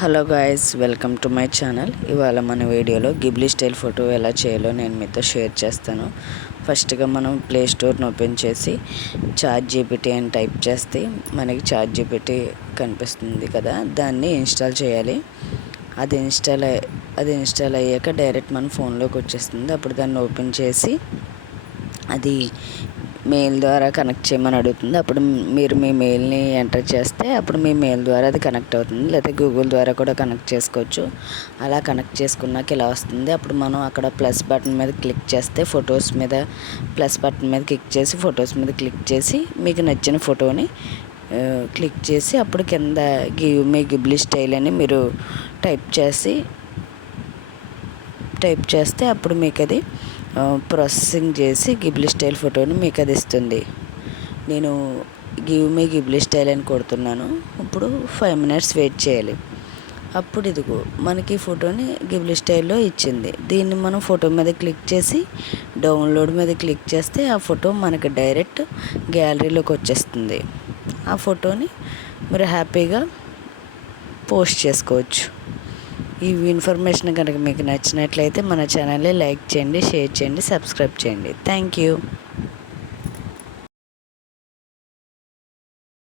Hello guys, welcome to my channel. ఇవాళ మన వీడియోలో గిబ్లీ స్టైల్ ఫోటో ఎలా చేయాలో నేను మీతో షేర్ చేస్తాను. ఫస్ట్గా మనం ప్లే స్టోర్ని ఓపెన్ చేసి ChatGPT అని టైప్ చేస్తే మనకి ChatGPT కనిపిస్తుంది కదా, దాన్ని ఇన్స్టాల్ చేయాలి. అది ఇన్స్టాల్ అయ్యాక డైరెక్ట్ మన ఫోన్లోకి వచ్చేస్తుంది. అప్పుడు దాన్ని ఓపెన్ చేసి అది మెయిల్ ద్వారా కనెక్ట్ చేయమని అడుగుతుంది. అప్పుడు మీరు మీ మెయిల్ని ఎంటర్ చేస్తే అప్పుడు మీ మెయిల్ ద్వారా అది కనెక్ట్ అవుతుంది. లేకపోతే గూగుల్ ద్వారా కూడా కనెక్ట్ చేసుకోవచ్చు. అలా కనెక్ట్ చేసుకున్నాక ఇలా వస్తుంది. అప్పుడు మనం అక్కడ ప్లస్ బటన్ మీద క్లిక్ చేస్తే ఫొటోస్ మీద ప్లస్ బటన్ మీద క్లిక్ చేసి ఫొటోస్ మీద క్లిక్ చేసి మీకు నచ్చిన ఫోటోని క్లిక్ చేసి అప్పుడు కింద గివ్ మీ గిబ్లీ స్టైల్ అని మీరు టైప్ చేస్తే అప్పుడు మీకు అది ప్రాసెసింగ్ చేసి గిబ్లీ స్టైల్ ఫోటోని మీకు అది ఇస్తుంది. నేను గివ్ మీ గిబ్లీ స్టైల్ అని కొడుతున్నాను. ఇప్పుడు 5 minutes వెయిట్ చేయాలి. అప్పుడు ఇదిగో మనకి ఫోటోని గిబ్లీ స్టైల్లో ఇచ్చింది. దీన్ని మనం ఫోటో మీద క్లిక్ చేసి డౌన్లోడ్ మీద క్లిక్ చేస్తే ఆ ఫోటో మనకి డైరెక్ట్ గ్యాలరీలోకి వచ్చేస్తుంది. ఆ ఫోటోని మీరు హ్యాపీగా పోస్ట్ చేసుకోవచ్చు. ఈ ఇన్ఫర్మేషన్ కనుక మీకు నచ్చినట్లయితే మన ఛానల్ని లైక్ చేయండి, షేర్ చేయండి, సబ్స్క్రైబ్ చేయండి. Thank you.